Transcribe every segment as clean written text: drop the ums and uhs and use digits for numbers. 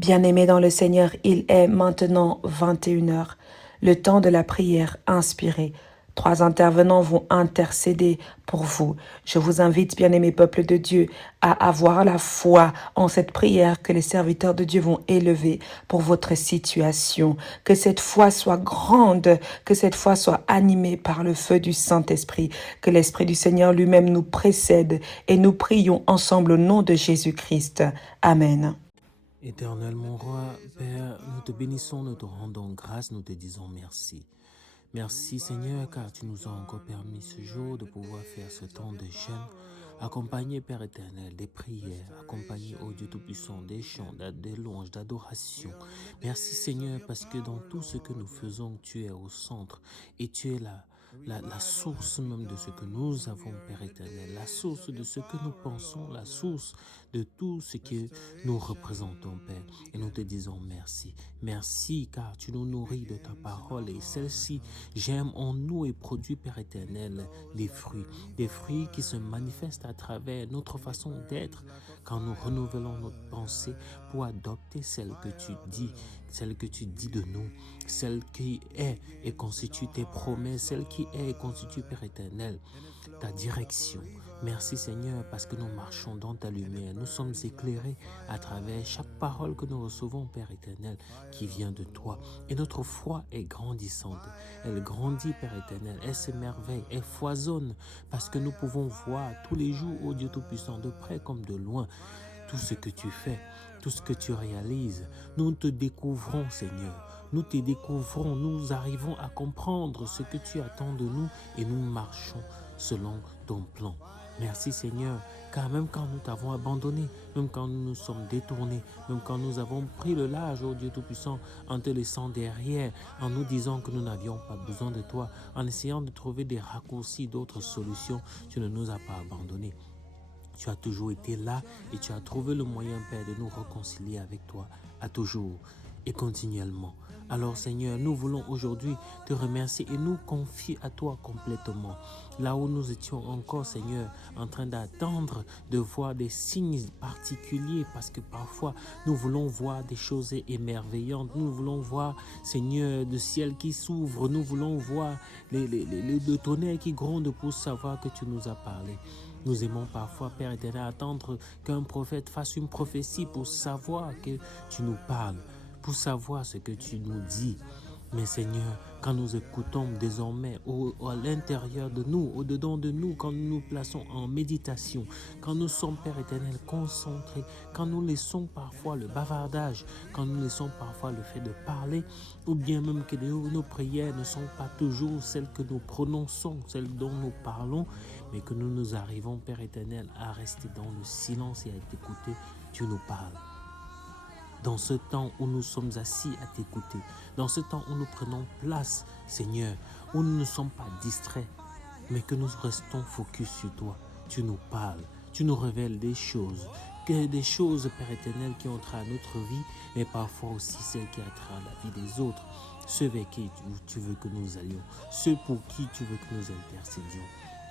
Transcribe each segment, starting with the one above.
Bien-aimés dans le Seigneur, il est maintenant 21 heures, le temps de la prière inspirée. 3 intervenants vont intercéder pour vous. Je vous invite, bien-aimés peuple de Dieu, à avoir la foi en cette prière que les serviteurs de Dieu vont élever pour votre situation. Que cette foi soit grande, que cette foi soit animée par le feu du Saint-Esprit, que l'Esprit du Seigneur lui-même nous précède et nous prions ensemble au nom de Jésus-Christ. Amen. Éternel mon roi, Père, nous te bénissons, nous te rendons grâce, nous te disons merci. Merci Seigneur, car tu nous as encore permis ce jour de pouvoir faire ce temps de jeûne, accompagné Père éternel des prières, accompagné au Dieu Tout-Puissant des chants, des louanges, d'adoration. Merci Seigneur, parce que dans tout ce que nous faisons, tu es au centre et tu es là. La source même de ce que nous avons, Père éternel, la source de ce que nous pensons, la source de tout ce que nous représentons, Père. Et nous te disons merci. Merci car tu nous nourris de ta parole et celle-ci germe en nous et produit, Père éternel, des fruits qui se manifestent à travers notre façon d'être quand nous renouvelons notre pensée pour adopter celle que tu dis de nous, celle qui est et constitue tes promesses, celle qui est et constitue, Père éternel, ta direction. Merci Seigneur parce que nous marchons dans ta lumière. Nous sommes éclairés à travers chaque parole que nous recevons, Père éternel, qui vient de toi. Et notre foi est grandissante. Elle grandit, Père éternel. Elle s'émerveille, elle foisonne parce que nous pouvons voir tous les jours, ô Dieu Tout-Puissant, de près comme de loin, tout ce que tu fais, tout ce que tu réalises. Nous te découvrons, Seigneur. Nous te découvrons, nous arrivons à comprendre ce que tu attends de nous et nous marchons selon ton plan. Merci Seigneur, car même quand nous t'avons abandonné, même quand nous nous sommes détournés, même quand nous avons pris le large, ô Dieu Tout-Puissant, en te laissant derrière, en nous disant que nous n'avions pas besoin de toi, en essayant de trouver des raccourcis, d'autres solutions, tu ne nous as pas abandonnés. Tu as toujours été là et tu as trouvé le moyen, Père, de nous réconcilier avec toi à toujours et continuellement. Alors Seigneur, nous voulons aujourd'hui te remercier et nous confier à toi complètement. Là où nous étions encore, Seigneur, en train d'attendre de voir des signes particuliers parce que parfois nous voulons voir des choses émerveillantes. Nous voulons voir, Seigneur, le ciel qui s'ouvre. Nous voulons voir le tonnerre qui gronde pour savoir que tu nous as parlé. Nous aimons parfois, Père éternel, attendre qu'un prophète fasse une prophétie pour savoir que tu nous parles, pour savoir ce que tu nous dis. Mais Seigneur, quand nous écoutons désormais à l'intérieur de nous, au-dedans de nous, quand nous nous plaçons en méditation, quand nous sommes, Père éternel, concentrés, quand nous laissons parfois le bavardage, quand nous laissons parfois le fait de parler, ou bien même que nos prières ne sont pas toujours celles que nous prononçons, celles dont nous parlons, mais que nous arrivons, Père éternel, à rester dans le silence et à t'écouter, tu nous parles. Dans ce temps où nous sommes assis à t'écouter, dans ce temps où nous prenons place, Seigneur, où nous ne sommes pas distraits, mais que nous restons focus sur toi, tu nous parles, tu nous révèles des choses, Père éternel, qui ont trait à notre vie, mais parfois aussi celles qui ont trait à la vie des autres, ceux vers qui tu veux que nous allions, ceux pour qui tu veux que nous intercédions.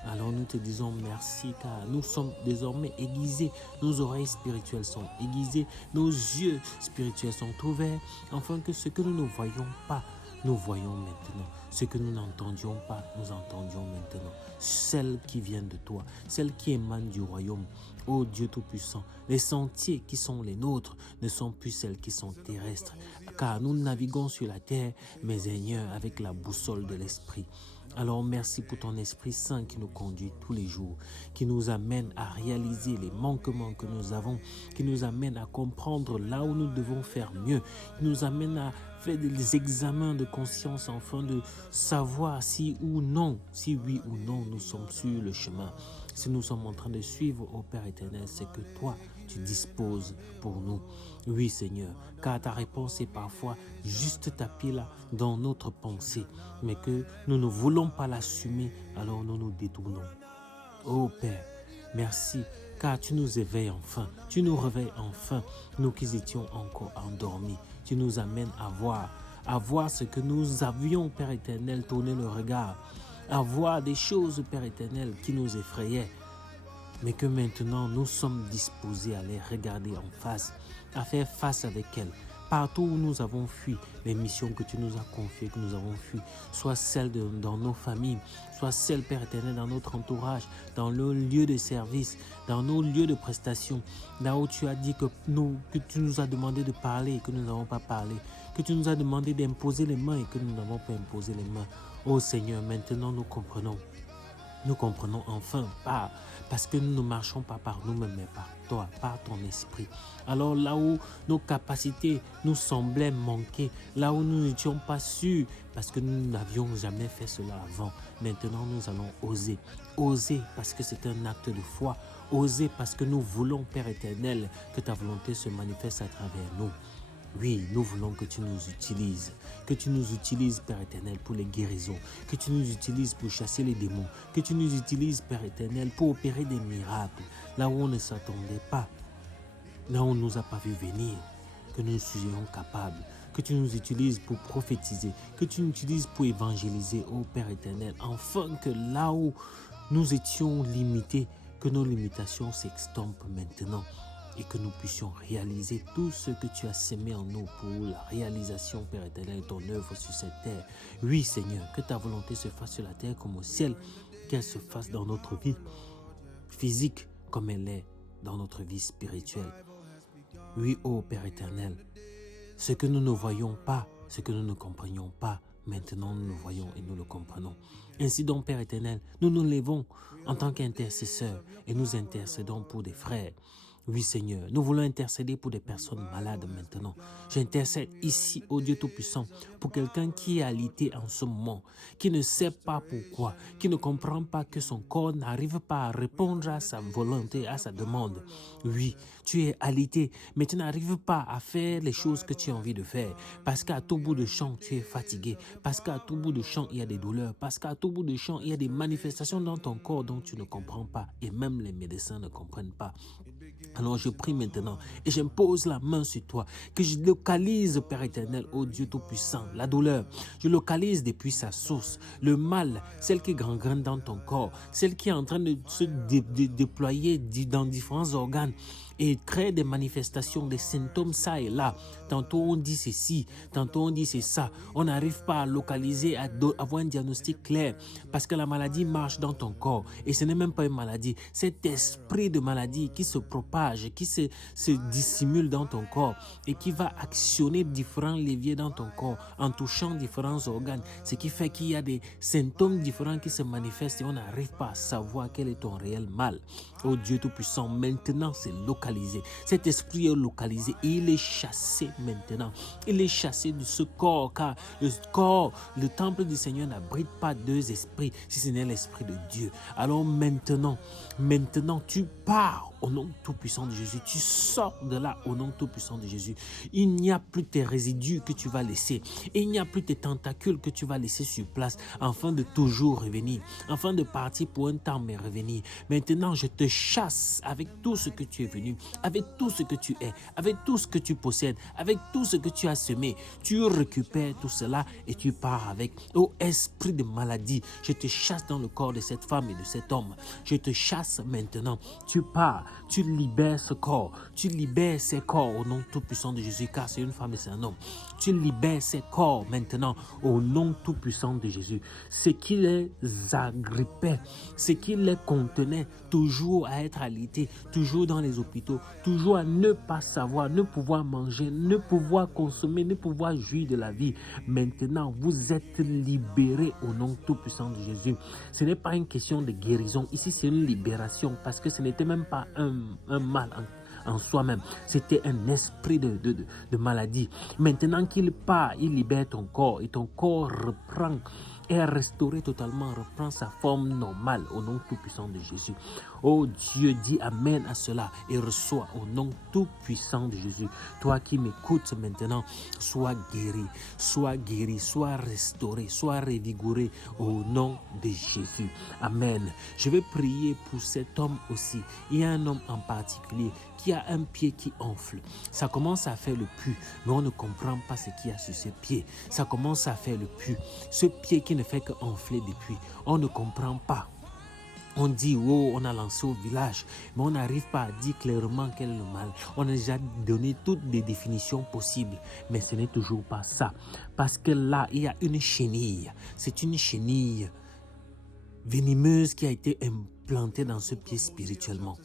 Alors nous te disons merci car nous sommes désormais aiguisés, nos oreilles spirituelles sont aiguisées, nos yeux spirituels sont ouverts, afin que ce que nous ne voyons pas, nous voyons maintenant. Ce que nous n'entendions pas, nous entendions maintenant. Celles qui viennent de toi, celles qui émanent du royaume. Ô Dieu Tout-Puissant, les sentiers qui sont les nôtres ne sont plus celles qui sont terrestres, car nous naviguons sur la terre, mais Seigneur, avec la boussole de l'Esprit. Alors merci pour ton Esprit Saint qui nous conduit tous les jours, qui nous amène à réaliser les manquements que nous avons, qui nous amène à comprendre là où nous devons faire mieux, qui nous amène à faire des examens de conscience afin de savoir si oui ou non, nous sommes sur le chemin. Si nous sommes en train de suivre au Père éternel, c'est que toi, tu disposes pour nous. Oui, Seigneur, car ta réponse est parfois juste tapée là dans notre pensée, mais que nous ne voulons pas l'assumer, alors nous nous détournons. Oh Père, merci, car tu nous éveilles enfin, tu nous réveilles enfin, nous qui étions encore endormis. Tu nous amènes à voir ce que nous avions, Père éternel, tourné le regard, à voir des choses, Père éternel, qui nous effrayaient, mais que maintenant nous sommes disposés à les regarder en face à faire face avec elle. Partout où nous avons fui les missions que tu nous as confiées, que nous avons fui, soit celles dans nos familles, soit celles, Père éternel, dans notre entourage, dans nos lieux de service, dans nos lieux de prestation, là où tu as dit que tu nous as demandé de parler et que nous n'avons pas parlé, que tu nous as demandé d'imposer les mains et que nous n'avons pas imposé les mains. Oh Seigneur, maintenant nous comprenons. Nous comprenons enfin, pas parce que nous ne marchons pas par nous-mêmes, mais par toi, par ton esprit. Alors là où nos capacités nous semblaient manquer, là où nous n'étions pas sûrs, parce que nous n'avions jamais fait cela avant, maintenant nous allons oser. Oser parce que c'est un acte de foi. Oser parce que nous voulons, Père éternel, que ta volonté se manifeste à travers nous. Oui, nous voulons que tu nous utilises, Père éternel, pour les guérisons, que tu nous utilises pour chasser les démons, que tu nous utilises, Père éternel, pour opérer des miracles, là où on ne s'attendait pas, là où on ne nous a pas vu venir, que nous soyons capables, que tu nous utilises pour prophétiser, que tu nous utilises pour évangéliser, ô Père éternel, afin que là où nous étions limités, que nos limitations s'extompent maintenant, et que nous puissions réaliser tout ce que tu as sémé en nous pour la réalisation, Père éternel, de ton œuvre sur cette terre. Oui, Seigneur, que ta volonté se fasse sur la terre comme au ciel, qu'elle se fasse dans notre vie physique comme elle est dans notre vie spirituelle. Oui, ô Père éternel, ce que nous ne voyons pas, ce que nous ne comprenions pas, maintenant nous le voyons et nous le comprenons. Ainsi donc, Père éternel, nous nous levons en tant qu'intercesseurs et nous intercédons pour des frères. Oui, Seigneur, nous voulons intercéder pour des personnes malades maintenant. J'intercède ici, ô Dieu Tout-Puissant, pour quelqu'un qui est alité en ce moment, qui ne sait pas pourquoi, qui ne comprend pas que son corps n'arrive pas à répondre à sa volonté, à sa demande. Oui, tu es alité, mais tu n'arrives pas à faire les choses que tu as envie de faire, parce qu'à tout bout de champ, tu es fatigué, parce qu'à tout bout de champ, il y a des douleurs, parce qu'à tout bout de champ, il y a des manifestations dans ton corps dont tu ne comprends pas, et même les médecins ne comprennent pas. Alors je prie maintenant et j'impose la main sur toi, que je localise, Père éternel, ô Dieu Tout-Puissant, la douleur. Je localise depuis sa source, le mal, celle qui gangrène dans ton corps, celle qui est en train de se déployer dans différents organes et créer des manifestations, des symptômes ça et là. Tantôt on dit ceci, tantôt on dit c'est ça. On n'arrive pas à localiser, à avoir un diagnostic clair parce que la maladie marche dans ton corps et ce n'est même pas une maladie. Cet esprit de maladie qui se propage, qui se dissimule dans ton corps et qui va actionner différents leviers dans ton corps en touchant différents organes. Ce qui fait qu'il y a des symptômes différents qui se manifestent et on n'arrive pas à savoir quel est ton réel mal. Oh Dieu Tout-Puissant, maintenant c'est localisé. Cet esprit est localisé et il est chassé maintenant. Il est chassé de ce corps car le temple du Seigneur n'abrite pas deux esprits si ce n'est l'esprit de Dieu. Alors maintenant tu pars au nom tout-puissant de Jésus. Tu sors de là au nom tout-puissant de Jésus. Il n'y a plus tes résidus que tu vas laisser. Et il n'y a plus tes tentacules que tu vas laisser sur place afin de toujours revenir, afin de partir pour un temps mais revenir. Maintenant, je te chasse avec tout ce que tu es venu, avec tout ce que tu es, avec tout ce que tu possèdes, avec tout ce que tu as semé. Tu récupères tout cela et tu pars avec. Ô esprit de maladie, je te chasse dans le corps de cette femme et de cet homme. Je te chasse maintenant. Tu pars, tu libères ce corps, tu libères ces corps au nom tout-puissant de Jésus, car c'est une femme et c'est un homme. Tu libères ces corps maintenant au nom tout-puissant de Jésus. Ce qui les agrippait, ce qui les contenait, toujours à être alités, toujours dans les hôpitaux, toujours à ne pas savoir, ne pouvoir manger, ne pouvoir consommer, ne pouvoir jouir de la vie. Maintenant, vous êtes libérés au nom tout-puissant de Jésus. Ce n'est pas une question de guérison. Ici, c'est une libération parce que ce n'était même pas un mal en soi-même. C'était un esprit de maladie. Maintenant qu'il part, il libère ton corps et ton corps est restauré totalement, reprend sa forme normale au nom tout-puissant de Jésus. Oh Dieu, dis Amen à cela et reçois au nom tout-puissant de Jésus. Toi qui m'écoutes maintenant, sois guéri, sois restauré, sois revigoré au nom de Jésus. Amen. Je vais prier pour cet homme aussi. Il y a un homme en particulier qui a un pied qui enfle. Ça commence à faire le pu, mais on ne comprend pas ce qu'il y a sur ce pied. Ça commence à faire le pu. Ce pied qui ne fait qu'enfler depuis, on ne comprend pas. On dit, oh, on a lancé au village, mais on n'arrive pas à dire clairement quel est le mal. On a déjà donné toutes les définitions possibles, mais ce n'est toujours pas ça. Parce que là, il y a une chenille. C'est une chenille venimeuse qui a été implantée dans ce pied spirituellement.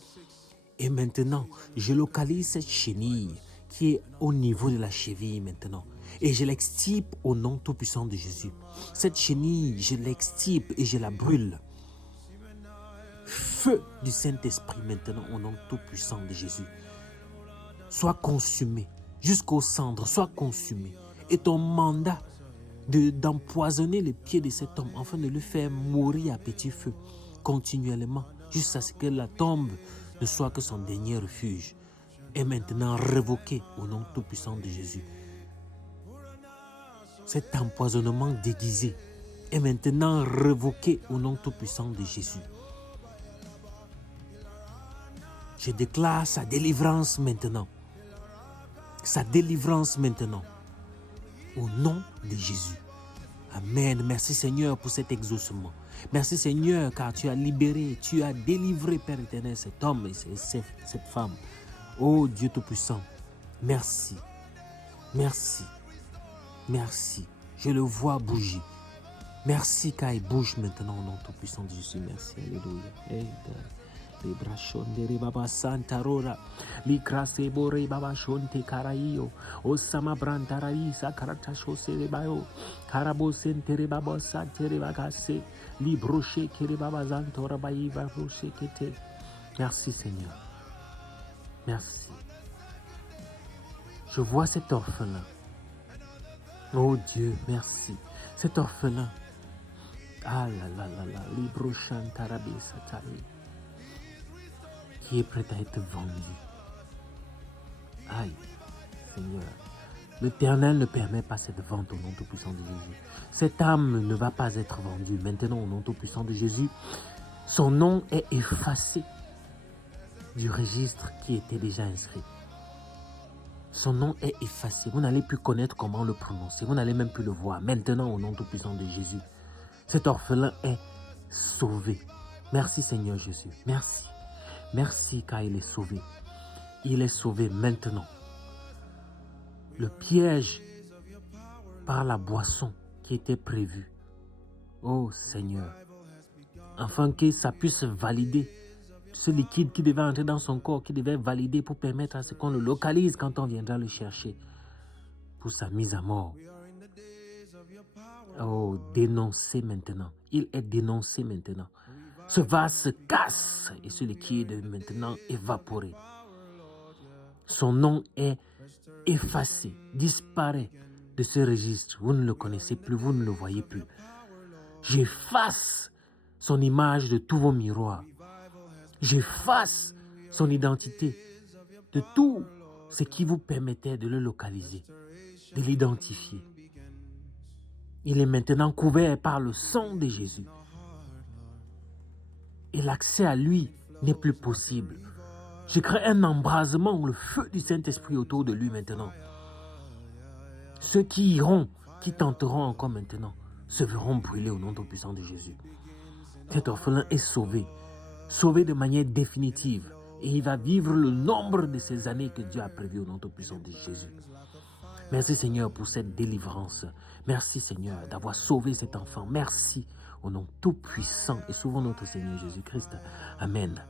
Et maintenant, je localise cette chenille qui est au niveau de la cheville maintenant. Et je l'extirpe au nom tout-puissant de Jésus. Cette chenille, je l'extirpe et je la brûle. Feu du Saint-Esprit maintenant au nom tout-puissant de Jésus. Sois consumé jusqu'aux cendres, sois consumé. Et ton mandat d'empoisonner les pieds de cet homme afin de le faire mourir à petit feu continuellement jusqu'à ce que la tombe ne soit que son dernier refuge est maintenant révoqué au nom tout-puissant de Jésus. Cet empoisonnement déguisé est maintenant révoqué au nom tout-puissant de Jésus. Je déclare sa délivrance maintenant. Sa délivrance maintenant. Au nom de Jésus. Amen. Merci Seigneur pour cet exaucement. Merci Seigneur car tu as libéré, tu as délivré Père éternel cet homme et cette femme. Oh Dieu Tout-Puissant. Merci. Merci. Merci. Je le vois bouger. Merci car il bouge maintenant au nom Tout-Puissant de Jésus. Merci. Alléluia. Librashonde baba santa rora likrase bore baba shonte karaio osama brantarisa karata shose bayo karabo sentere baba santere bagase libroche kere baba zantora baiva roche kete. Merci Seigneur. Merci. Je vois cet orphelin. Oh Dieu, merci. Cet orphelin. Ah là là là là, librochantarabé satari. Qui est prêt à être vendu. Aïe, Seigneur. L'Éternel ne permet pas cette vente au nom tout-puissant de Jésus. Cette âme ne va pas être vendue. Maintenant, au nom tout-puissant de Jésus, son nom est effacé du registre qui était déjà inscrit. Son nom est effacé. Vous n'allez plus connaître comment le prononcer. Vous n'allez même plus le voir. Maintenant, au nom tout-puissant de Jésus, cet orphelin est sauvé. Merci Seigneur Jésus. Merci. Merci car il est sauvé. Il est sauvé maintenant. Le piège par la boisson qui était prévu. Oh Seigneur. Afin que ça puisse valider ce liquide qui devait entrer dans son corps, qui devait valider pour permettre à ce qu'on le localise quand on viendra le chercher pour sa mise à mort. Oh, dénoncé maintenant. Il est dénoncé maintenant. Ce vase se casse et ce liquide est maintenant évaporé. Son nom est effacé, disparaît de ce registre. Vous ne le connaissez plus, vous ne le voyez plus. J'efface son image de tous vos miroirs. J'efface son identité de tout ce qui vous permettait de le localiser, de l'identifier. Il est maintenant couvert par le sang de Jésus. Et l'accès à lui n'est plus possible. Je crée un embrasement, le feu du Saint-Esprit autour de lui maintenant. Ceux qui iront, qui tenteront encore maintenant, se verront brûler au nom tout-puissant de Jésus. Cet orphelin est sauvé, sauvé de manière définitive. Et il va vivre le nombre de ces années que Dieu a prévu au nom tout-puissant de Jésus. Merci Seigneur pour cette délivrance. Merci Seigneur d'avoir sauvé cet enfant. Merci au nom tout-puissant et souvent notre Seigneur Jésus-Christ. Amen.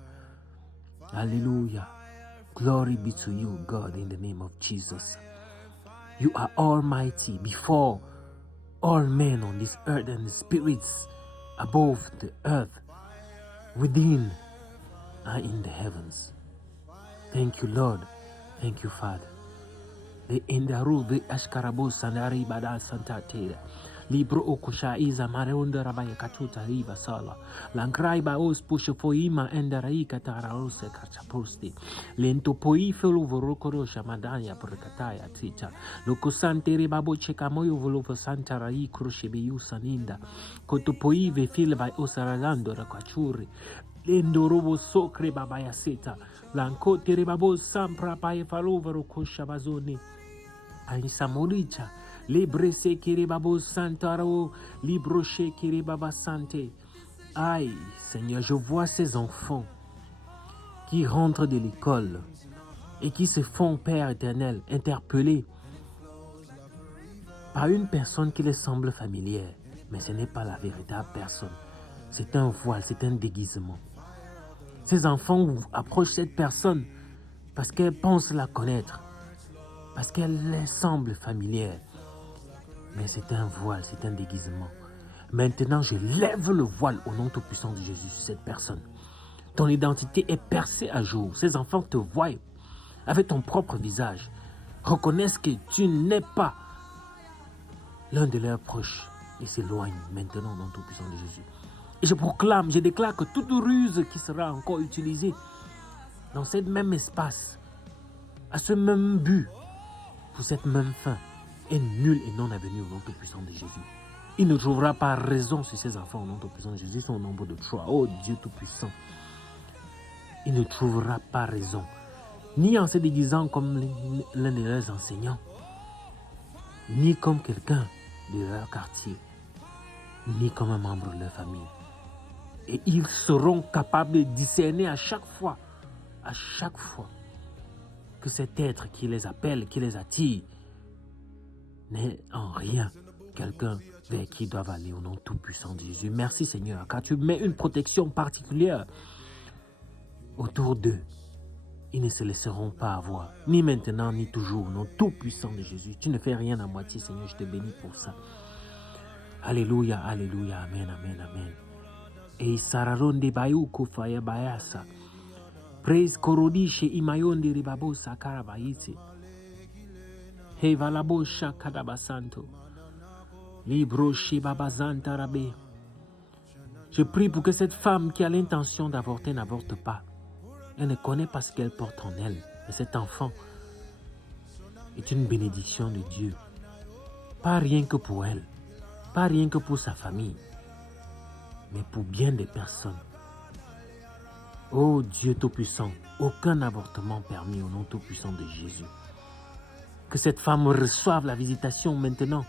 Hallelujah. Glory be to you, God, in the name of Jesus. You are almighty before all men on this earth and the spirits above the earth, within and in the heavens. Thank you, Lord. Thank you, Father. The Endaru, the Ashkarabo, Sanari Bada Santa Tera. Libro Okushaiza Mareunda Rabaya Katuta Riva Sala. Lankraiba os Pushafoima and Raika Tararose Kachaposti. Lento Poifelu Vorokorosha Madanya Purkataya Tita. Locosante Ribabo Chekamoyo Voluvo Santa Rai Crushebiu Saninda. Kotopoive Filva Osaralando Rakachuri. Lendo Robo Socre Babaya Seta. Lancote Ribabo Sampra Paefalovero Koshabazoni. Aisamoricha. Libre se kiri babo santaro, libroche kiri baba sante. Aïe, Seigneur, je vois ces enfants qui rentrent de l'école et qui se font, Père éternel, interpeller par une personne qui les semble familière. Mais ce n'est pas la véritable personne. C'est un voile, c'est un déguisement. Ces enfants approchent cette personne parce qu'elle pense la connaître, parce qu'elle leur semble familière. Mais c'est un voile, c'est un déguisement. Maintenant, je lève le voile au nom tout-puissant de Jésus sur cette personne. Ton identité est percée à jour. Ces enfants te voient avec ton propre visage. Reconnaissent que tu n'es pas l'un de leurs proches et s'éloignent maintenant au nom tout-puissant de Jésus. Et je déclare que toute ruse qui sera encore utilisée dans ce même espace, à ce même but, pour cette même fin, est nulle et non avenue au nom tout-puissant de Jésus. Il ne trouvera pas raison sur ces enfants au nom tout-puissant de Jésus. Ils sont au nombre de 3. Oh Dieu tout-puissant. Il ne trouvera pas raison, ni en se déguisant comme l'un de leurs enseignants, ni comme quelqu'un de leur quartier, ni comme un membre de leur famille. Et ils seront capables de discerner à chaque fois que cet être qui les appelle, qui les attire, n'est en rien quelqu'un vers qui ils doivent aller au nom tout-puissant de Jésus. Merci Seigneur, car tu mets une protection particulière autour d'eux. Ils ne se laisseront pas avoir, ni maintenant, ni toujours, au nom tout-puissant de Jésus. Tu ne fais rien à moitié, Seigneur, je te bénis pour ça. Alléluia, alléluia, amen, amen, amen. Et sararonde bayuko faya bayasa. Praise korodishe imayonde ribabosa karabaite. Hey valabosha kadabasanto. Libro shibabazanta rabé. Je prie pour que cette femme qui a l'intention d'avorter n'avorte pas. Elle ne connaît pas ce qu'elle porte en elle. Mais cet enfant est une bénédiction de Dieu. Pas rien que pour elle. Pas rien que pour sa famille. Mais pour bien des personnes. Oh Dieu Tout-Puissant, aucun avortement permis au nom Tout-Puissant de Jésus. Que cette femme reçoive la visitation maintenant.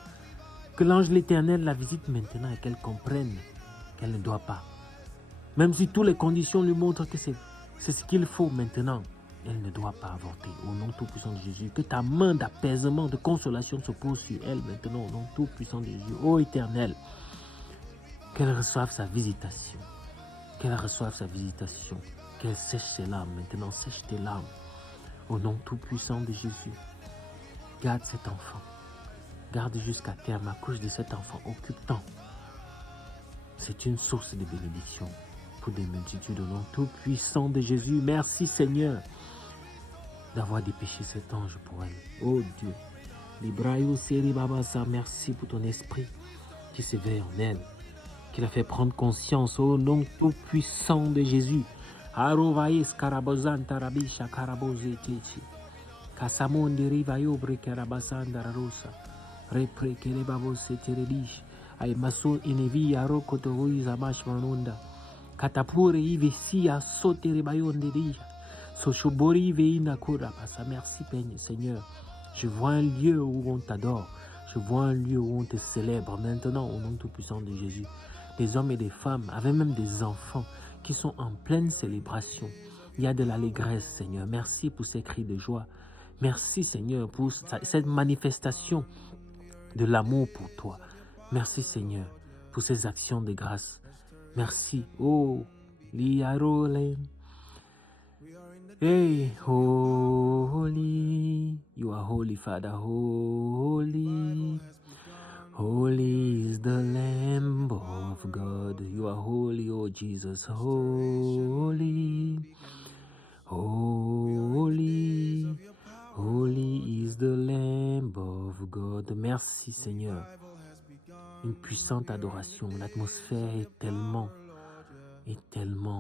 Que l'ange l'Éternel la visite maintenant et qu'elle comprenne qu'elle ne doit pas. Même si toutes les conditions lui montrent que c'est ce qu'il faut maintenant, elle ne doit pas avorter. Au nom tout-puissant de Jésus, que ta main d'apaisement, de consolation se pose sur elle maintenant. Au nom tout-puissant de Jésus, ô Éternel, qu'elle reçoive sa visitation. Qu'elle reçoive sa visitation. Qu'elle sèche ses larmes maintenant. Sèche tes larmes. Au nom tout-puissant de Jésus, garde cet enfant. Garde jusqu'à terme. Accouche de cet enfant. Occupe-t'en. C'est une source de bénédiction pour des multitudes au nom tout-puissant de Jésus. Merci Seigneur d'avoir dépêché cet ange pour elle. Oh Dieu. Librayo Seri Babasa, merci pour ton esprit qui s'éveille en elle, qui l'a fait prendre conscience au nom tout-puissant de Jésus. Arovaïs Karabozan Tarabisha Karaboze Tichi. Kasamon de Rivayo Brekarabasan Dararosa. Repre Kelebabos Teredish. Aimaso Inevi Aroko Toruiza Mashmanunda. Katapure Ivesia Soterebayon de Dija. Sochobori Veina Kurabasa. Merci Seigneur. Je vois un lieu où on t'adore. Je vois un lieu où on te célèbre maintenant au nom tout-puissant de Jésus. Des hommes et des femmes, avec même des enfants qui sont en pleine célébration. Il y a de l'allégresse, Seigneur. Merci pour ces cris de joie. Merci, Seigneur, pour cette manifestation de l'amour pour toi. Merci, Seigneur, pour ces actions de grâce. Merci. Oh, Liarole. Hey, holy. You are holy, Father. Holy. Holy is the Lamb of God. You are holy, oh Jesus. Holy. Holy. Holy is the Lamb of God. Merci Seigneur. Une puissante adoration. L'atmosphère est tellement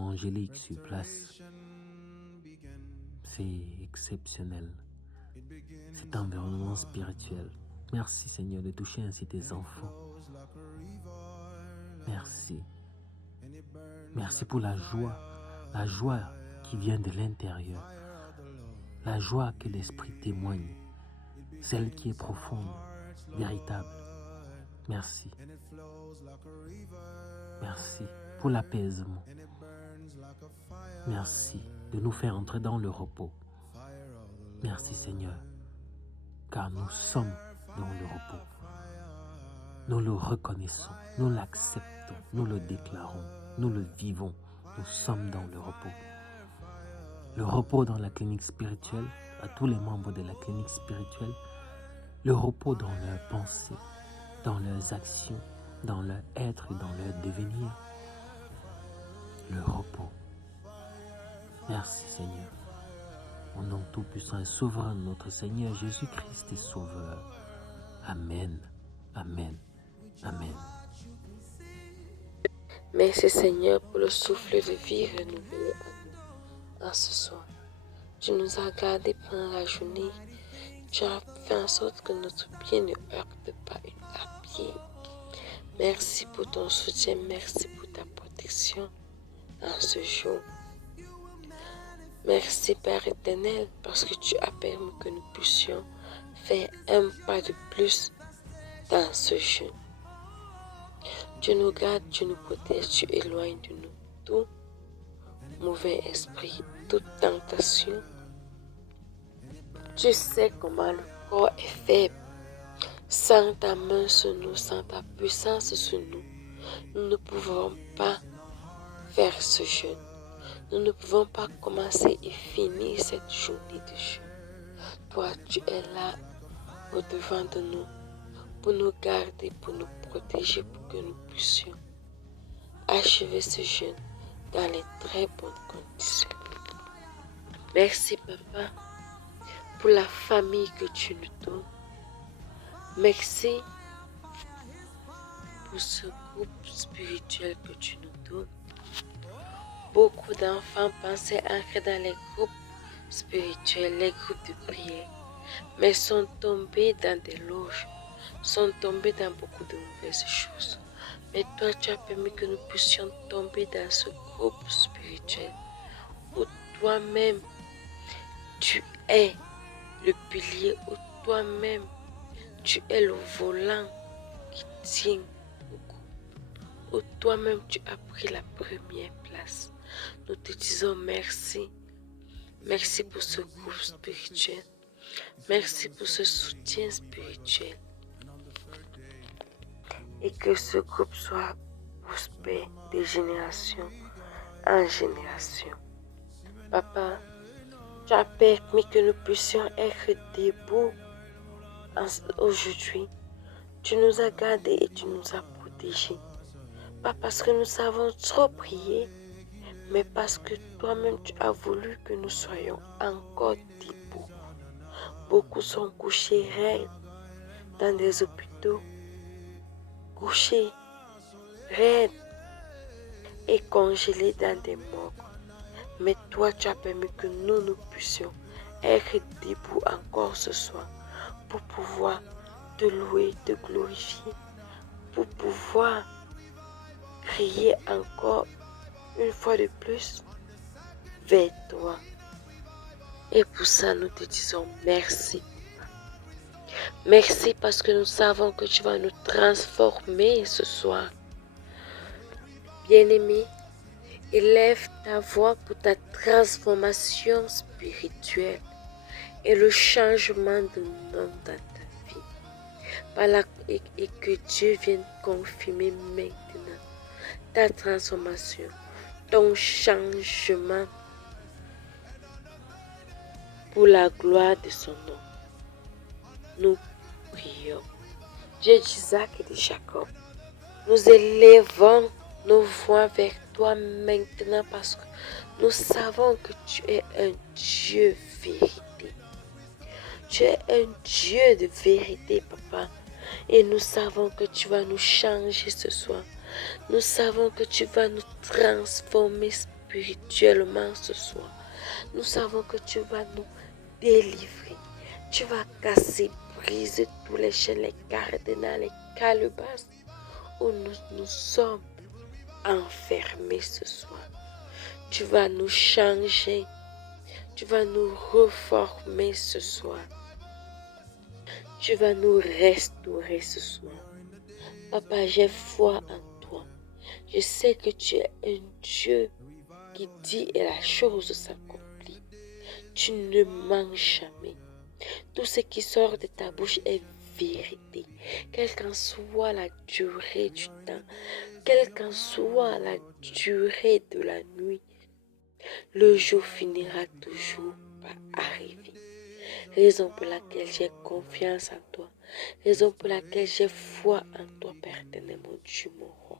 angélique sur place. C'est exceptionnel. Cet environnement spirituel. Merci Seigneur de toucher ainsi tes enfants. Merci. Merci pour la joie qui vient de l'intérieur. La joie que l'Esprit témoigne, celle qui est profonde, véritable. Merci. Merci pour l'apaisement. Merci de nous faire entrer dans le repos. Merci Seigneur, car nous sommes dans le repos. Nous le reconnaissons, nous l'acceptons, nous le déclarons, nous le vivons. Nous sommes dans le repos. Le repos dans la clinique spirituelle, à tous les membres de la clinique spirituelle, le repos dans leurs pensées, dans leurs actions, dans leur être et dans leur devenir. Le repos. Merci Seigneur. Au nom tout-puissant et souverain de notre Seigneur Jésus-Christ et Sauveur. Amen. Amen. Amen. Merci Seigneur pour le souffle de vie renouvelé en ce soir. Tu nous as gardés pendant la journée. Tu as fait en sorte que notre pied ne heurte pas un pied. Merci pour ton soutien, merci pour ta protection en ce jour. Merci Père éternel parce que tu as permis que nous puissions faire un pas de plus dans ce jeûne. Tu nous gardes, tu nous protèges, tu éloignes de nous tout mauvais esprit, toute tentation. Tu sais comment le corps est faible. Sans ta main sur nous, sans ta puissance sur nous, nous ne pouvons pas faire ce jeûne. Nous ne pouvons pas commencer et finir cette journée de jeûne. Toi, tu es là au-devant de nous pour nous garder, pour nous protéger, pour que nous puissions achever ce jeûne dans les très bonnes conditions. Merci, Papa, pour la famille que tu nous donnes. Merci pour ce groupe spirituel que tu nous donnes. Beaucoup d'enfants pensaient entrer dans les groupes spirituels, les groupes de prière, mais sont tombés dans des loges, sont tombés dans beaucoup de mauvaises choses. Mais toi, tu as permis que nous puissions tomber dans ce groupe spirituel où toi-même, tu es le pilier, où toi-même, tu es le volant qui tient au groupe, où toi-même, tu as pris la première place. Nous te disons merci. Merci pour ce groupe spirituel. Merci pour ce soutien spirituel. Et que ce groupe soit prospère de génération en génération. Papa, tu as permis que nous puissions être debout aujourd'hui. Tu nous as gardés et tu nous as protégés. Pas parce que nous savons trop prier, mais parce que toi-même tu as voulu que nous soyons encore debout. Beaucoup sont couchés raides dans des hôpitaux, couchés raides et congelés dans des morgues. Mais toi, tu as permis que nous puissions être debout encore ce soir pour pouvoir te louer, te glorifier, pour pouvoir crier encore une fois de plus vers toi. Et pour ça, nous te disons merci. Merci parce que nous savons que tu vas nous transformer ce soir. Bien-aimé, élève ta voix pour ta transformation spirituelle et le changement de nom dans ta vie. Et que Dieu vienne confirmer maintenant ta transformation, ton changement pour la gloire de son nom. Nous prions. Dieu d'Isaac et de Jacob, nous élevons nos voix vers toi maintenant parce que nous savons que tu es un Dieu vérité. Tu es un Dieu de vérité, Papa. Et nous savons que tu vas nous changer ce soir. Nous savons que tu vas nous transformer spirituellement ce soir. Nous savons que tu vas nous délivrer. Tu vas casser, briser tous les chaînes, les cadenas, les calebasses où nous sommes enfermés ce soir. Tu vas nous changer. Tu vas nous reformer ce soir. Tu vas nous restaurer ce soir. Papa, j'ai foi en toi. Je sais que tu es un Dieu qui dit et la chose s'accomplit. Tu ne mens jamais. Tout ce qui sort de ta bouche est vérité. Quelle qu'en soit la durée du temps, quelle qu'en soit la durée de la nuit, le jour finira toujours par arriver. Raison pour laquelle j'ai confiance en toi. Raison pour laquelle j'ai foi en toi, Père éternel, mon Dieu, mon roi.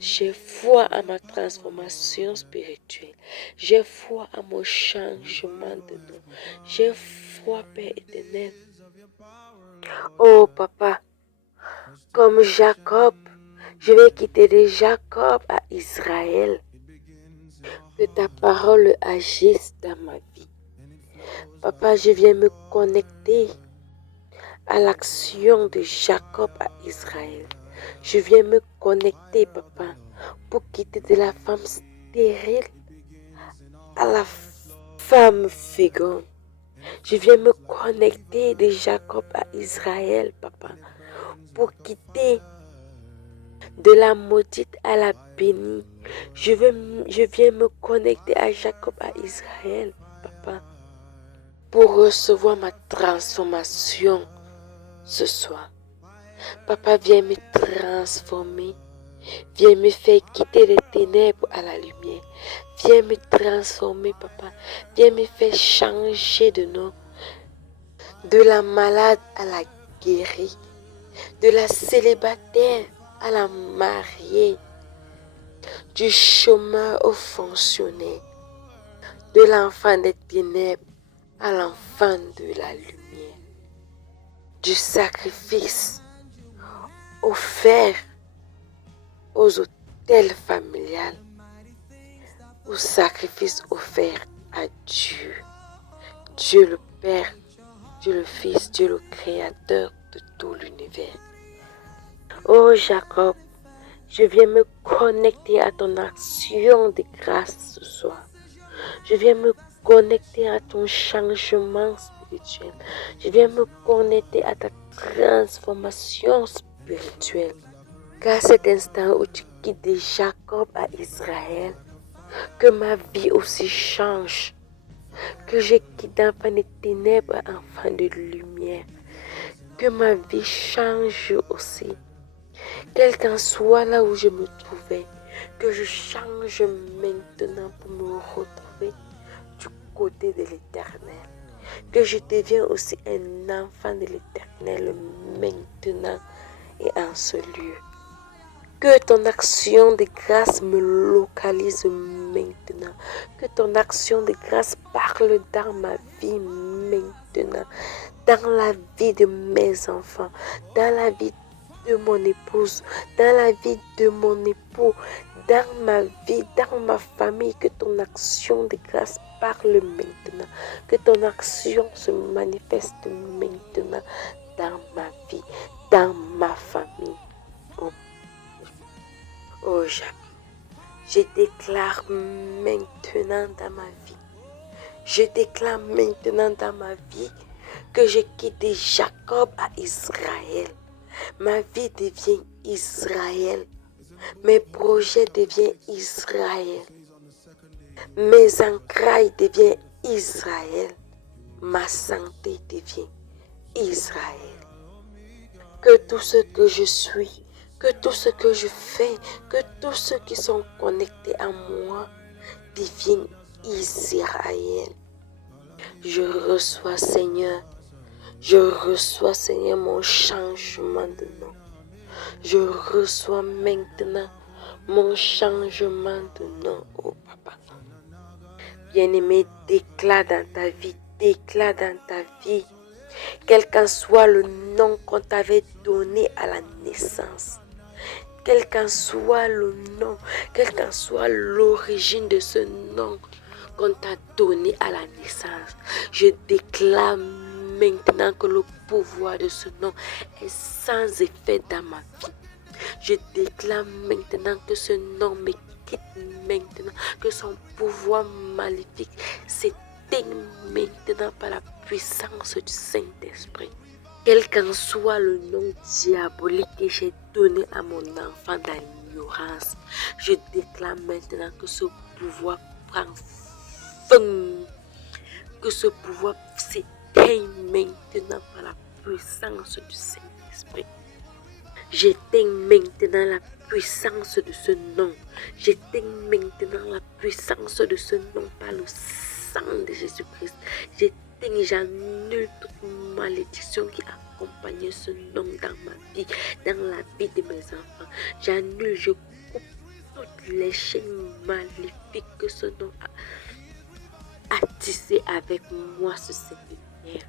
J'ai foi en ma transformation spirituelle. J'ai foi en mon changement de nom. J'ai foi, Père éternel. Oh, Papa, comme Jacob, je vais quitter de Jacob à Israël. Que ta parole agisse dans ma vie. Papa, je viens me connecter à l'action de Jacob à Israël. Je viens me connecter, Papa, pour quitter de la femme stérile à la femme féconde. Je viens me connecter de Jacob à Israël, Papa, pour quitter de la maudite à la bénie. Je viens me connecter à Jacob à Israël, Papa, pour recevoir ma transformation ce soir. Papa, viens me transformer. Viens me faire quitter les ténèbres à la lumière. Viens me transformer, Papa. Viens me faire changer de nom. De la malade à la guérie. De la célibataire à la mariée. Du chômeur au fonctionnaire. De l'enfant des ténèbres à l'enfant de la lumière. Du sacrifice offert aux autels familiales, au sacrifice offert à Dieu, Dieu le Père, Dieu le Fils, Dieu le Créateur de tout l'univers. Oh Jacob, je viens me connecter à ton action de grâce ce soir. Je viens me connecter à ton changement spirituel. Je viens me connecter à ta transformation spirituelle. Qu'à cet instant où tu quittes de Jacob à Israël, que ma vie aussi change. Que je quitte d'enfant de ténèbres à enfant de lumière. Que ma vie change aussi. Quel qu'en soit là où je me trouvais, que je change maintenant pour me retrouver du côté de l'Éternel. Que je devienne aussi un enfant de l'Éternel maintenant et en ce lieu. Que ton action de grâce me localise maintenant. Que ton action de grâce parle dans ma vie maintenant. Dans la vie de mes enfants. Dans la vie de mon épouse. Dans la vie de mon époux. Dans ma vie, dans ma famille. Que ton action de grâce parle maintenant. Que ton action se manifeste maintenant dans ma vie. Dans ma famille. Oh Jacques, je déclare maintenant dans ma vie, je déclare maintenant dans ma vie que je quitte de Jacob à Israël. Ma vie devient Israël. Mes projets deviennent Israël. Mes entrailles deviennent Israël. Ma santé devient Israël. Que tout ce que je suis, que tout ce que je fais, que tous ceux qui sont connectés à moi deviennent Israël. Je reçois, Seigneur, mon changement de nom. Je reçois maintenant mon changement de nom, oh Papa. Bien-aimé, déclare dans ta vie, quel qu'en soit le nom qu'on t'avait donné à la naissance. Quel qu'en soit le nom, quelle qu'en soit l'origine de ce nom qu'on t'a donné à la naissance, je déclare maintenant que le pouvoir de ce nom est sans effet dans ma vie. Je déclare maintenant que ce nom me quitte maintenant, que son pouvoir maléfique s'éteigne maintenant par la puissance du Saint-Esprit. Quel qu'en soit le nom diabolique que j'ai donné à mon enfant dans l'ignorance, je déclare maintenant que ce pouvoir prend fin, que ce pouvoir s'éteigne maintenant par la puissance du Saint-Esprit. J'éteins maintenant la puissance de ce nom. J'éteins maintenant la puissance de ce nom par le sang de Jésus-Christ. J'éteins, j'annule toute malédiction qui accompagnait ce nom dans ma vie, dans la vie de mes enfants. J'annule, je coupe toutes les chaînes maléfiques que ce nom a tissées avec moi ce séminaire.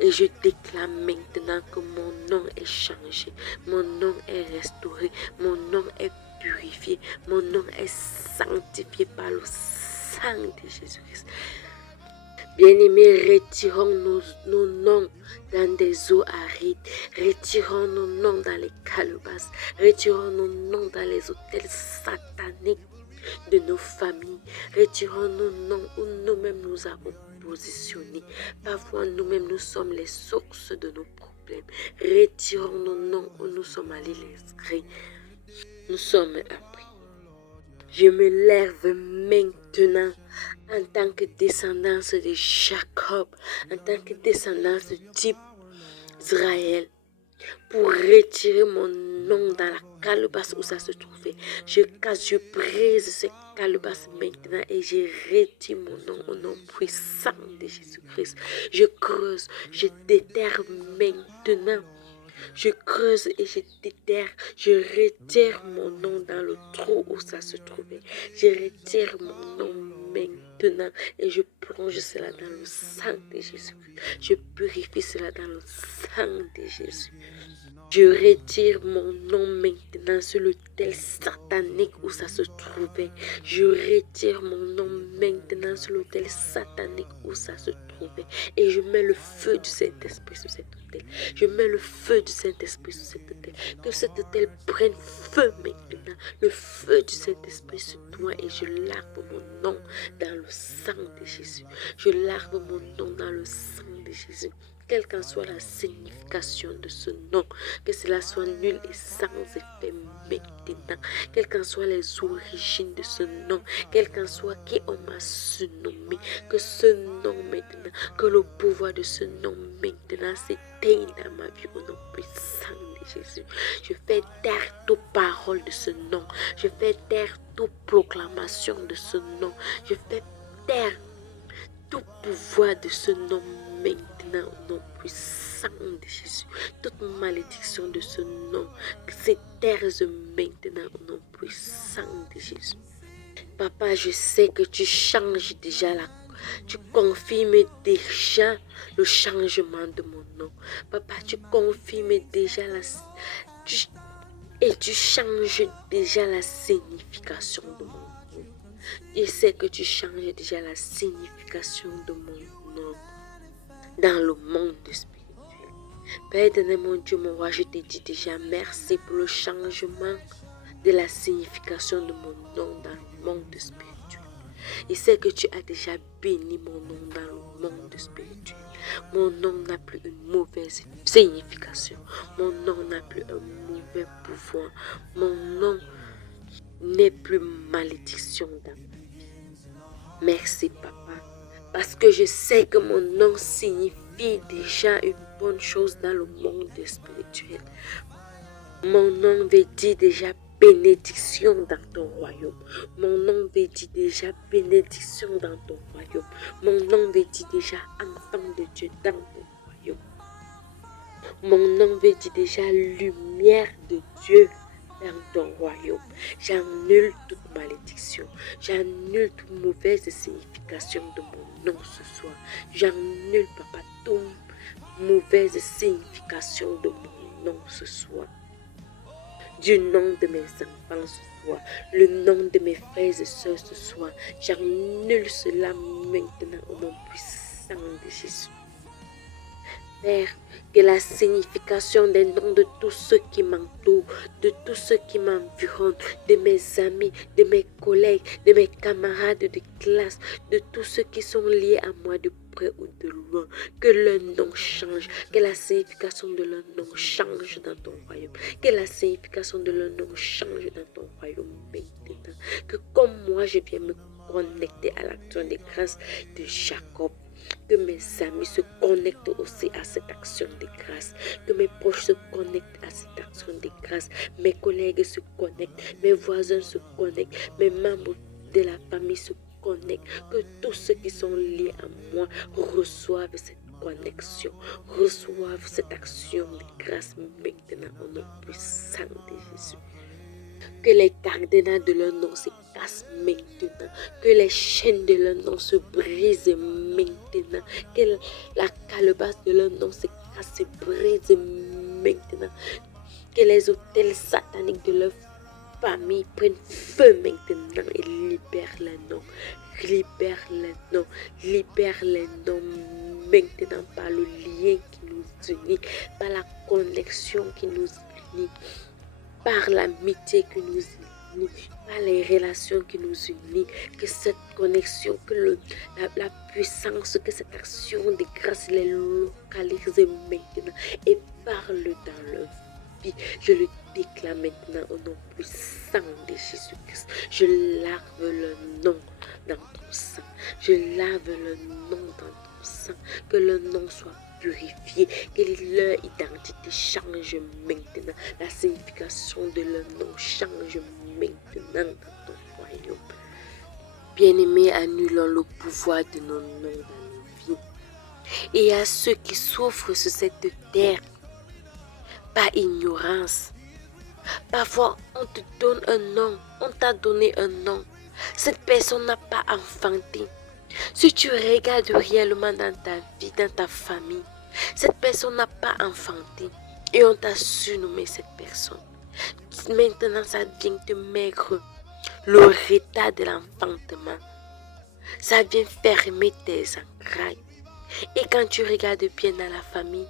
Et je déclare maintenant que mon nom est changé, mon nom est restauré, mon nom est purifié, mon nom est sanctifié par le sang de Jésus-Christ. Bien-aimés, retirons nos noms dans des eaux arides, retirons nos noms dans les calebasses, retirons nos noms dans les hôtels sataniques de nos familles, retirons nos noms où nous-mêmes nous avons positionnés. Parfois, nous-mêmes, nous sommes les sources de nos problèmes. Retirons nos noms où nous sommes allés les inscrire. Nous sommes appris. Je me lève maintenant en tant que descendance de Jacob, en tant que descendance de type Israël, pour retirer mon nom dans la calebasse où ça se trouvait. Je brise cette calebasse maintenant et je retire mon nom au nom puissant de Jésus-Christ. Je creuse, je déterre maintenant. Je creuse et je déterre, je retire mon nom dans le trou où ça se trouvait. Je retire mon nom maintenant et je plonge cela dans le sang de Jésus. Je purifie cela dans le sang de Jésus. Je retire mon nom maintenant sur l'autel satanique où ça se trouvait. Je retire mon nom maintenant sur l'autel satanique où ça se trouvait. Et je mets le feu du Saint-Esprit sur cet autel. Je mets le feu du Saint-Esprit sur cet autel. Que cet autel prenne feu maintenant. Le feu du Saint-Esprit sur toi et je lave mon nom dans le sang de Jésus. Je lave mon nom dans le sang de Jésus. Quelle qu'en soit la signification de ce nom, que cela soit nul et sans effet maintenant, quelles qu'en soient les origines de ce nom, quel qu'en soit qui on m'a surnommé, que ce nom maintenant, que le pouvoir de ce nom maintenant s'éteigne dans ma vie au nom puissant de Jésus. Je fais taire toute parole de ce nom, je fais taire toute proclamation de ce nom, je fais taire tout pouvoir de ce nom maintenant au nom puissant de Jésus. Toute malédiction de ce nom s'éterse maintenant au nom puissant de Jésus. Papa, je sais que tu changes déjà tu confirmes déjà le changement de mon nom. Papa, tu confirmes déjà tu changes déjà la signification de mon nom. Je sais que tu changes déjà la signification de mon nom dans le monde spirituel. Père éternel, mon Dieu, mon roi, je te dis déjà merci pour le changement de la signification de mon nom dans le monde spirituel. Je sais que tu as déjà béni mon nom dans le monde spirituel. Mon nom n'a plus une mauvaise signification. Mon nom n'a plus un mauvais pouvoir. Mon nom n'est plus malédiction dans ma vie. Merci, Papa. Parce que je sais que mon nom signifie déjà une bonne chose dans le monde spirituel. Mon nom veut dire déjà bénédiction dans ton royaume. Mon nom veut dire déjà bénédiction dans ton royaume. Mon nom veut dire déjà enfant de Dieu dans ton royaume. Mon nom veut dire déjà lumière de Dieu dans ton royaume. J'annule toute malédiction. J'annule toute mauvaise signification de mon nom ce soir. J'annule, Papa, toute mauvaise signification de mon nom ce soir. Du nom de mes enfants ce soir, le nom de mes frères et sœurs ce soir, j'annule cela maintenant au nom puissant de Jésus. Père, que la signification des noms de tous ceux qui m'entourent, de tous ceux qui m'environnent, de mes amis, de mes collègues, de mes camarades de classe, de tous ceux qui sont liés à moi, de près ou de loin, que leur nom change, que la signification de leur nom change dans ton royaume, que la signification de leur nom change dans ton royaume maintenant. Que comme moi, je viens me connecter à l'action de grâce de Jacob, que mes amis se connectent aussi à cette action de grâce, que mes proches se connectent à cette action de grâce, mes collègues se connectent, mes voisins se connectent, mes membres de la famille se connectent, que tous ceux qui sont liés à moi reçoivent cette connexion, reçoivent cette action de grâce maintenant au nom puissant de Jésus. Que les cadenas de leur nom se cassent maintenant, que les chaînes de leur nom se brisent maintenant, que la calebasse de leur nom se casse, se brise maintenant, que les hôtels sataniques de leur famille prennent feu maintenant et libèrent les noms, libère les noms, libère les noms maintenant par le lien qui nous unit, par la connexion qui nous unit, par l'amitié qui nous unit, par les relations qui nous unissent, que cette connexion, que la puissance, que cette action de grâce les localise maintenant et parle dans leur vie. Je le déclare maintenant au nom puissant de Jésus-Christ. Je lave le nom dans ton sang. Je lave le nom dans ton sang. Que le nom soit purifié, que leur identité change maintenant. La signification de leur nom change maintenant dans ton royaume. Bien-aimés, annulons le pouvoir de nos noms dans nos vies. Et à ceux qui souffrent sur cette terre, par ignorance. Parfois, on te donne un nom, on t'a donné un nom. Cette personne n'a pas enfanté. Si tu regardes réellement dans ta vie, dans ta famille, cette personne n'a pas enfanté et on t'a surnommé cette personne. Maintenant, ça vient te maigre. Le retard de l'enfantement, ça vient fermer tes entrailles. Et quand tu regardes bien dans la famille,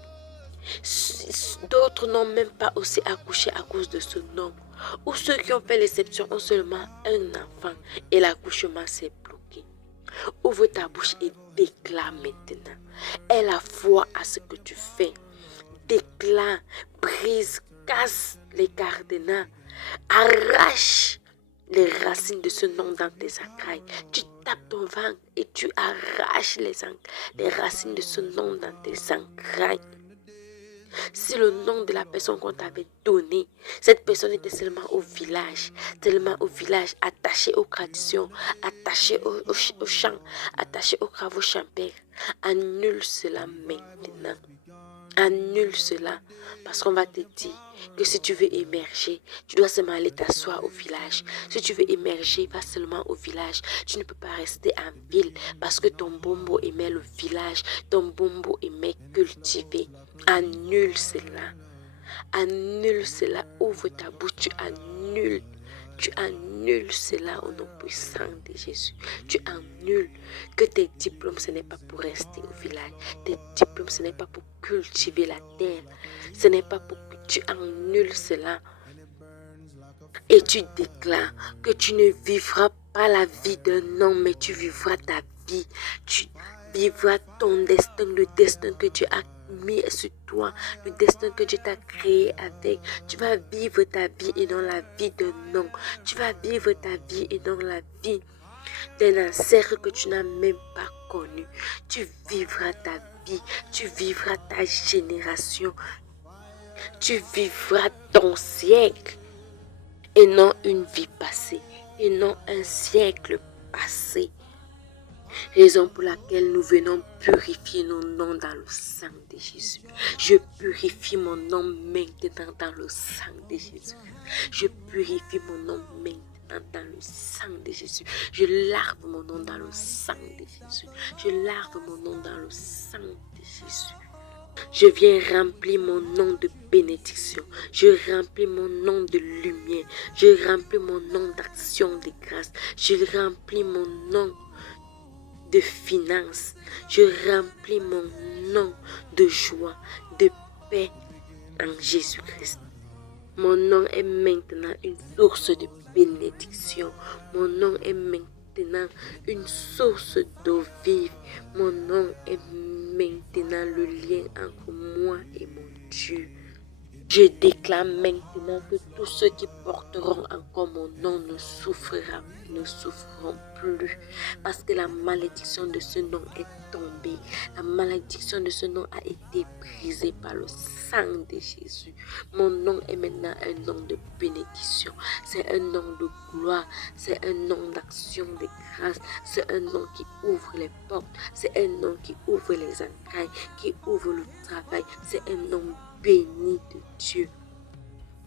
d'autres n'ont même pas aussi accouché à cause de ce nom. Ou ceux qui ont fait l'exception ont seulement un enfant et l'accouchement s'est bloqué. Ouvre ta bouche et déclare maintenant. Aie la foi à ce que tu fais. Déclare, brise, casse les cadenas. Arrache les racines de ce nom dans tes entrailles. Tu tapes ton ventre et tu arraches les racines de ce nom dans tes entrailles. Si le nom de la personne qu'on t'avait donné, cette personne était seulement au village, attachée aux traditions, attachée au chant, attachée aux travaux champêtres, annule cela maintenant. Annule cela, parce qu'on va te dire que si tu veux émerger, tu dois seulement aller t'asseoir au village. Si tu veux émerger, va seulement au village. Tu ne peux pas rester en ville parce que ton bombo aimait le village, ton bombo aimait cultiver. Annule cela. Annule cela. Ouvre ta bouche, tu annules. Tu annules cela au nom puissant de Jésus. Tu annules que tes diplômes, ce n'est pas pour rester au village. Tes diplômes, ce n'est pas pour cultiver la terre. Ce n'est pas pour que tu annules cela. Et tu déclares que tu ne vivras pas la vie d'un homme, mais tu vivras ta vie. Tu vivras ton destin, le destin que Dieu a mis sur toi, le destin que Dieu t'a créé avec. Tu vas vivre ta vie et non la vie d'un homme. Tu vas vivre ta vie et non la vie d'un ancêtre que tu n'as même pas connu. Tu vivras ta vie, tu vivras ta génération, tu vivras ton siècle et non une vie passée, et non un siècle passé. Raison pour laquelle nous venons purifier nos noms dans le sang de Jésus. Je purifie mon nom maintenant dans le sang de Jésus. Je purifie mon nom maintenant dans le sang de Jésus. Je lave mon nom dans le sang de Jésus. Je lave mon nom dans le sang de Jésus. Je viens remplir mon nom de bénédiction. Je remplis mon nom de lumière. Je remplis mon nom d'action de grâce. Je remplis mon nom de finances. Je remplis mon nom de joie, de paix en Jésus-Christ. Mon nom est maintenant une source de bénédiction. Mon nom est maintenant maintenant une source d'eau vive. Mon nom est maintenant le lien entre moi et mon Dieu. Je déclare maintenant que tous ceux qui porteront encore mon nom ne souffriront plus, parce que la malédiction de ce nom est tombée. La malédiction de ce nom a été brisée par le sang de Jésus. Mon nom est maintenant un nom de bénédiction. C'est un nom de gloire. C'est un nom d'action, de grâce. C'est un nom qui ouvre les portes. C'est un nom qui ouvre les entrailles, qui ouvre le travail. C'est un nom béni de Dieu.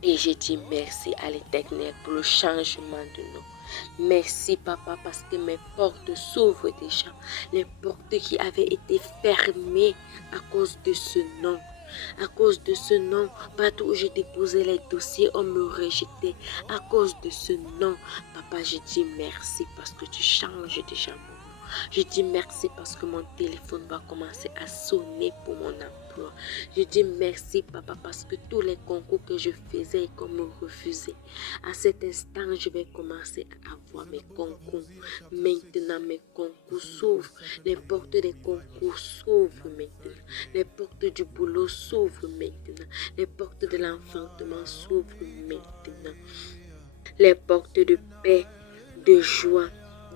Et je dis merci à l'Éternel pour le changement de nom. Merci, Papa, parce que mes portes s'ouvrent déjà. Les portes qui avaient été fermées à cause de ce nom. À cause de ce nom, partout où je déposais les dossiers, on me rejetait. À cause de ce nom, Papa, je dis merci parce que tu changes déjà mon nom. Je dis merci parce que mon téléphone va commencer à sonner pour mon emploi. Je dis merci, Papa, parce que tous les concours que je faisais et qu'on me refusait, à cet instant, je vais commencer à avoir mes concours. Maintenant, mes concours s'ouvrent. Les portes des concours s'ouvrent maintenant. Les portes du boulot s'ouvrent maintenant. Les portes de l'enfantement s'ouvrent maintenant. Les portes de paix, de joie,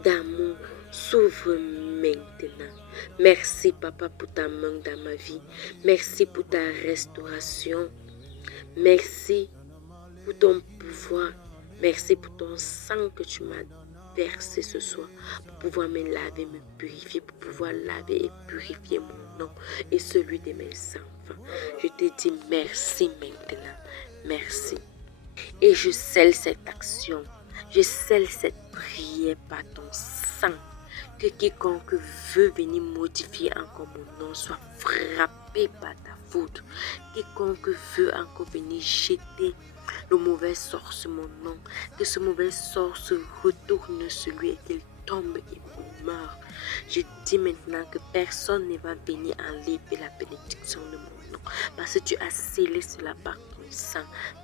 d'amour s'ouvrent maintenant. Merci, Papa, pour ta main dans ma vie. Merci pour ta restauration. Merci pour ton pouvoir. Merci pour ton sang que tu m'as versé ce soir pour pouvoir me laver, me purifier, pour pouvoir laver et purifier mon nom et celui de mes enfants. Je te dis merci maintenant. Merci. Et je scelle cette action. Je scelle cette prière par ton sang. Que quiconque veut venir modifier encore mon nom soit frappé par ta foudre. Quiconque veut encore venir jeter le mauvais sort sur mon nom, que ce mauvais sort se retourne sur lui et qu'il tombe et meurt. Je dis maintenant que personne ne va venir enlever la bénédiction de mon nom, parce que tu as scellé cela par ton sang.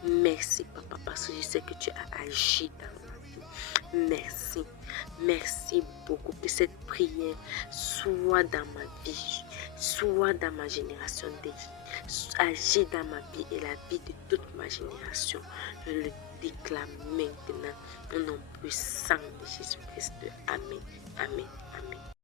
Merci, Papa, parce que je sais que tu as agi dans ma vie. Merci. Merci beaucoup que cette prière soit dans ma vie, soit dans ma génération de vie, agit dans ma vie et la vie de toute ma génération. Je le déclare maintenant au nom puissant de Jésus-Christ. Amen. Amen. Amen.